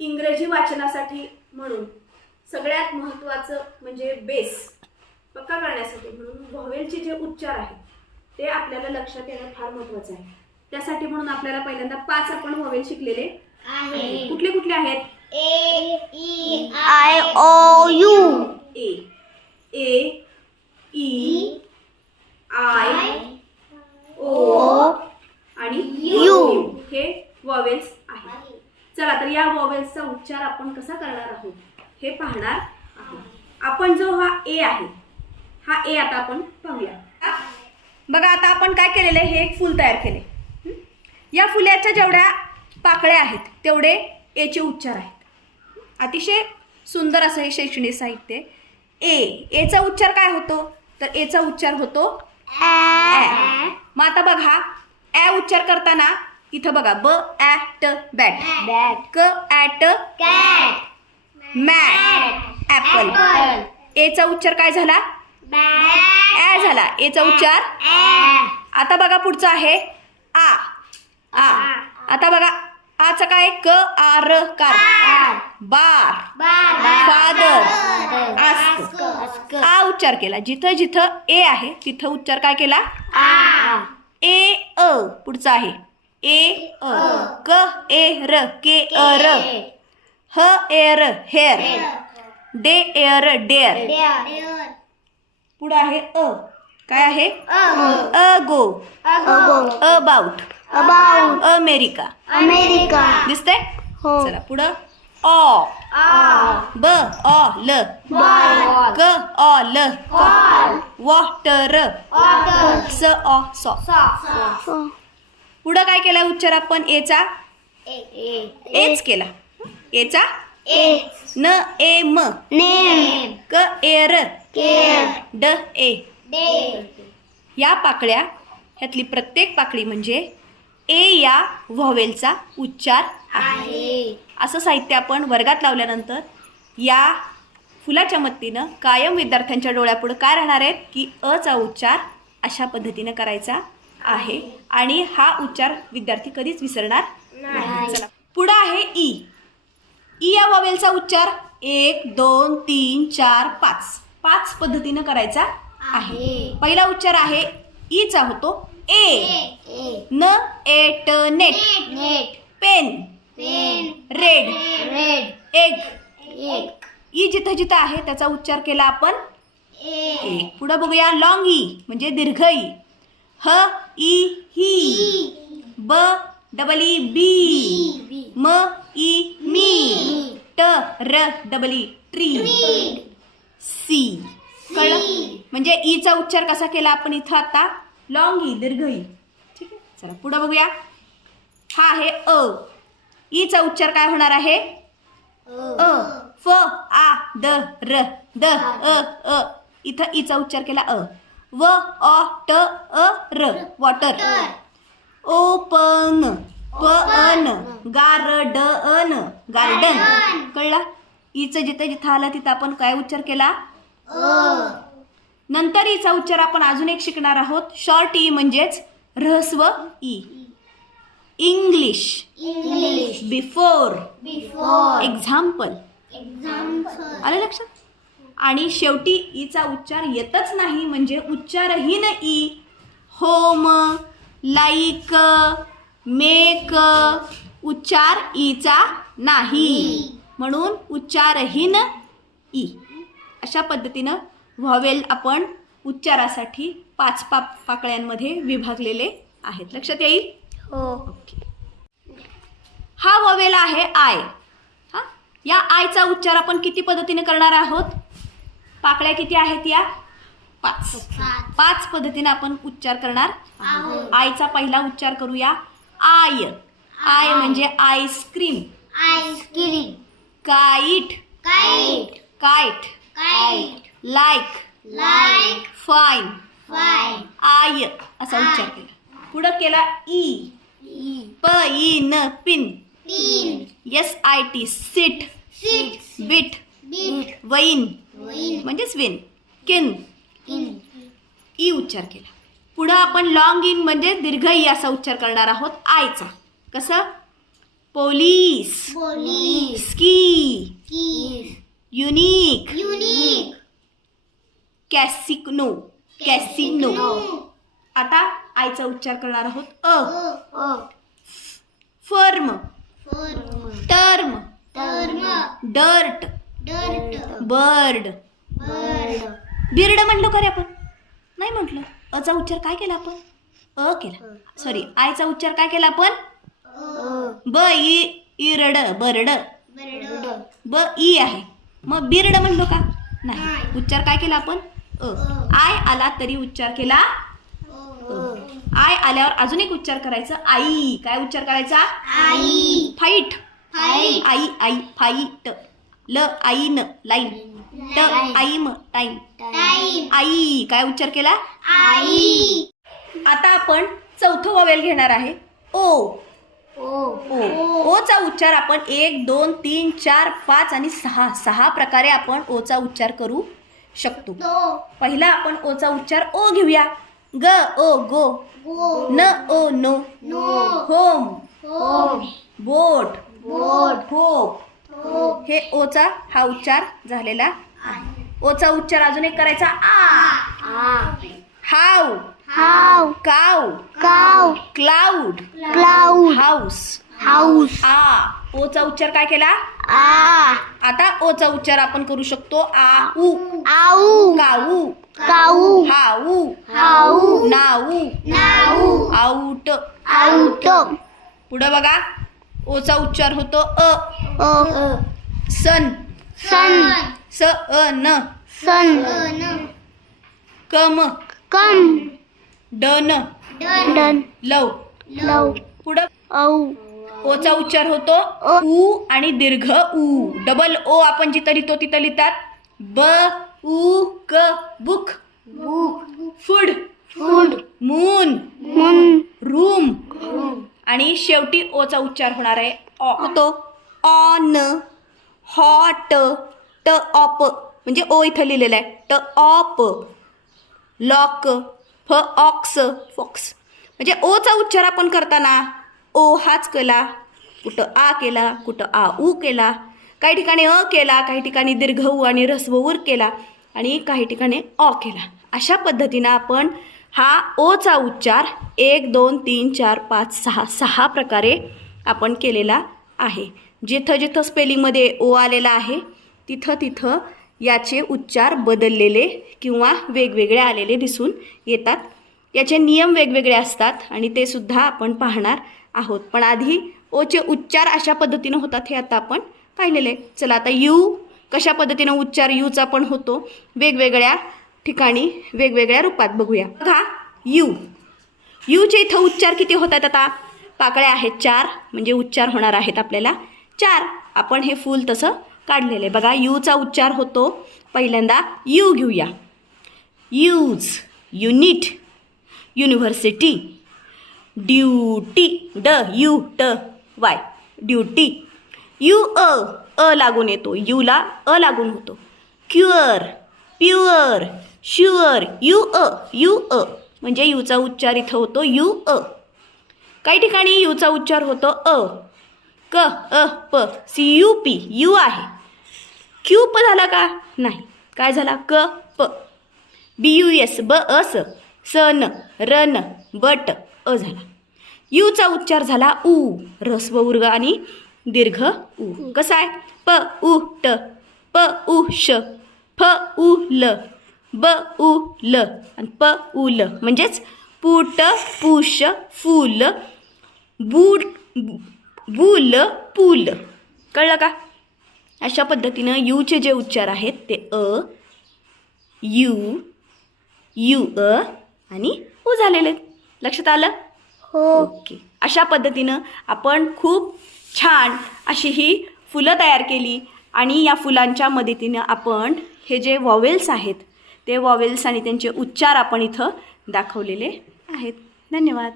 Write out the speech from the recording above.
इंग्रजी वाचनासाठी म्हणून सगळ्यात महत्त्वाचं म्हणजे बेस पक्का करण्यासाठी म्हणून व्हॉवेलचे जे उच्चार आहेत ते आपल्याला लक्षात येणं फार महत्त्वाचं आहे. त्यासाठी म्हणून आपल्याला पहिल्यांदा 5 आपण व्हॉवेल शिकलेले आहेत. कुठले कुठले आहेत? A E I O U. A A E I O आणि यू हे व्हॉवेल्स आहेत. चला तर या व्हॉवेल्सचा उच्चार आपण कसा करणार आहोत हे पाहणार आहोत. आपण जो हा ए आहे हा ए आता आपण पाहूया. बघा आता आपण काय केलेलं आहे, हे एक फूल तयार केले. या फुल्याच्या जेवढ्या पाकळ्या आहेत तेवढे एचे उच्चार आहेत. अतिशय सुंदर असं हे शैक्षणिक साहित्य. एचा उच्चार काय होतो तर एचा उच्चार होतो ॲ. मग आता बघा ॲ उच्चार करताना इथं बघा ब ॲट बॅट, क ॲट Cat. Mat apple. एचा उच्चार काय झाला? ॲ झाला. एचा उच्चार आता बघा पुढचा आहे आ. आ आता बघा आचा काय? क आर कार, बार, फादर, आस्क. आ उच्चार केला. जिथं जिथं ए आहे तिथं उच्चार काय केला? ए अ. पुढचा आहे ए अ. क ए र के अ र. ह एर हेअर, डे एर डेअर. पुढं आहे अ. काय आहे? अ गो, अबाउट, अमेरिका. दिसतंय? चला पुढं ऑ. ब ऑ ल, क ऑ ल वॉटर, स ऑ सॉ. पुढं काय केला उच्चार आपण एचा? एच केला. एचा न ए म, क एर ड ए. या पाकळ्या ह्यातली प्रत्येक पाकळी म्हणजे ए या व्हॉवेलचा उच्चार आहे. असं साहित्य आपण वर्गात लावल्यानंतर या फुलाच्या मदतीनं कायम विद्यार्थ्यांच्या डोळ्यापुढे काय राहणार आहेत की अचा उच्चार अशा पद्धतीनं करायचा आहे आणि हा उच्चार विद्यार्थी कधीच विसरणार नाही. चला पुढं आहे ई. ई या व्हॉवेलचा उच्चार 1 2 3 4 5 पद्धतीनं करायचा आहे. पहिला उच्चार आहे ईचा होतो ए. न et net, pen, red, egg. ई जिथं जिथं आहे त्याचा उच्चार केला आपण ए. पुढं बघूया लॉंग ई म्हणजे दीर्घ ई. ह ई ही, ब डबल ई बी, म ई मी, ट र डबल ई ट्री, सी. कळलं? म्हणजे ईचा उच्चार कसा केला आपण इथं आता? लॉंग ई दीर्घ ई. ठीक आहे. चला पुढं बघूया. हा आहे अ. ईचा उच्चार काय होणार आहे? अ. फ आ द र द अ. इथं ईचा उच्चार केला अ. व अ ट अ र वॉटर. ओपन, प अन, गार्डन, गार्डन. कळला? ईचं जिथं जिथं आला तिथं आपण काय उच्चार केला? नंतर ईचा उच्चार आपण अजून एक शिकणार आहोत. शॉर्ट ई म्हणजेच ऱ्हस्व ई. English, before, example. आलं लक्षात? आणि शेवटी ईचा उच्चार येतच नाही म्हणजे उच्चारहीन ई. होम, लाईक, मेक उच्चार ईचा नाही म्हणून उच्चारहीन ई. अशा पद्धतीनं व्हॉवेल आपण उच्चारासाठी 5 पाकळ्यांमध्ये विभागलेले आहेत. लक्षात येईल? ओके. हा व्हॉवेल आहे आय. हा या आयचा उच्चार आपण किती पद्धतीने करणार आहोत? पाकळ्या किती आहेत या? 5 पद्धतीने आपण उच्चार करणार आहोत. आयचा पहिला उच्चार करूया आय. आय म्हणजे ice cream, kite, kite, like, fine, I असा उच्चार केला. पुढं केला ई. प ई न पिन, S I T sit, bit, वैन म्हणजेच विन, किन. ई उच्चार केला. पुढं आपण लॉंग इन म्हणजे दीर्घ ई असा उच्चार करणार आहोत आयचा. कसं? Police, police, ski, keys, unique, unique, casino, casino. आता आयचा उच्चार करणार आहोत. अ. Firm, firm, term, term, dirt, dirt, bird. bird, बिर्ड म्हणलो का रे आपण? नाही म्हटलं. अचा उच्चार काय केला आपण? अ केला. सॉरी, आयचा उच्चार काय केला आपण? ब ई इरड, बर्ड. bird, ब ई आहे. मग बिर्ड म्हणलो का? नाही. नाही. उच्चार काय केला आपण? आय आला तरी उच्चार केला. आय आल्यावर अजून एक उच्चार करायचं. आई. काय उच्चार करायचा? आई, फाईट. fight, आई आई फाईट. ल आईन लाईन. ट आईम टाईम. time, आई. काय उच्चार केला? आई, आता आपण चौथं वॉवेल घेणार आहे. ओ. ओचा उच्चार आपण 1, 2, 3, 4, 5 आणि 6 प्रकारे आपण ओचा उच्चार करू शकतो. पहिला आपण ओचा उच्चार ओ घेऊया. ग ओ गो. go, न O no. no, home. home, boat. boat, hope. hope, हे ओचा हा उच्चार झालेला. ओचा उच्चार अजून एक करायचा. आ. How. how, cow. cow, cloud. cloud, house. house, आ. ओचा उच्चार काय केला? a, आता ओचा उच्चार आपण करू शकतो. आ उ. ow, cow. cow, how. how, now. now, out. out, पुढं बघा. ओचा उच्चार होतो अ. सन. sun, स अ न. sun, कम. come, done. done, लव. love, पुढं oh, ओचा उच्चार होतो उ आणि दीर्घ उ. डबल ओ आपण जिथं लिहितो तिथं लिहितात. ब उ क book. book, food. food, moon. moon, room. आणि शेवटी ओचा उच्चार होणार आहे होतो ऑन. हॉट. ट ऑप म्हणजे ओ इथं लिहिलेलं आहे. ट ऑप. लॉक. फ ऑक्स फॉक्स. म्हणजे ओचा उच्चार आपण करताना ओ हाच केला, कुठं आ केला, कुठं आ ऊ केला, काही ठिकाणी अ केला, काही ठिकाणी दीर्घ उ आणि ऱ्हस्व उर केला आणि काही ठिकाणी अ केला. अशा पद्धतीनं आपण हा ओचा उच्चार 1, 2, 3, 4, 5, 6 प्रकारे आपण केलेला आहे. जिथं जिथं स्पेलिंगमध्ये ओ आलेला आहे तिथं याचे उच्चार बदललेले किंवा वेगवेगळे आलेले दिसून येतात. याचे नियम वेगवेगळे असतात आणि ते सुद्धा आपण पाहणार आहोत. पण आधी ओचे उच्चार अशा पद्धतीनं होतात हे आता आपण पाहिलेले. चला आता यू कशा पद्धतीनं उच्चार यूचा पण होतो वेगवेगळ्या ठिकाणी वेगवेगळ्या रूपात बघूया. बघा यू. यूचे इथं उच्चार किती होतात? आता पाकळ्या आहेत 4 म्हणजे उच्चार होणार आहेत आपल्याला 4. आपण हे फूल तसं काढलेलं आहे. बघा यूचा उच्चार होतो पहिल्यांदा यू घेऊया. यूज. युनिट. युनिव्हर्सिटी. ड्युटी. ड यू ट वाय. ड्युटी. यू अ लागून येतो. यूला अ लागून होतो. क्युअर. प्युअर. शुअर. यू अ म्हणजे यूचा उच्चार इथं होतो यू अ. काही ठिकाणी यूचा उच्चार होतो अ. क अ प सी यू पी. यू आहे. क्यू प झाला का? नाही. काय झाला? क प. बी यू एस. ब अस. स न. र न. बट अ झाला. यूचा उच्चार झाला उ. ऱ्हस्व उर्ग आणि दीर्घ उ. कसा आहे? प उ ट. प उ श. फ उ ल. ब उ ल आणि प उ ल म्हणजेच पुट पुष फूल बूट बुल पूल. कळलं का? अशा पद्धतीनं यूचे जे उच्चार आहेत ते अ यू यू अ आणि उ झालेले आहेत. लक्षात आलं? ओके. अशा पद्धतीनं आपण खूप छान अशी ही फुलं तयार केली आणि या फुलांच्या मदतीनं आपण हे जे वॉवेल्स आहेत ते वॉवेल्स आणि त्यांचे उच्चार आपण इथं दाखवलेले आहेत. धन्यवाद.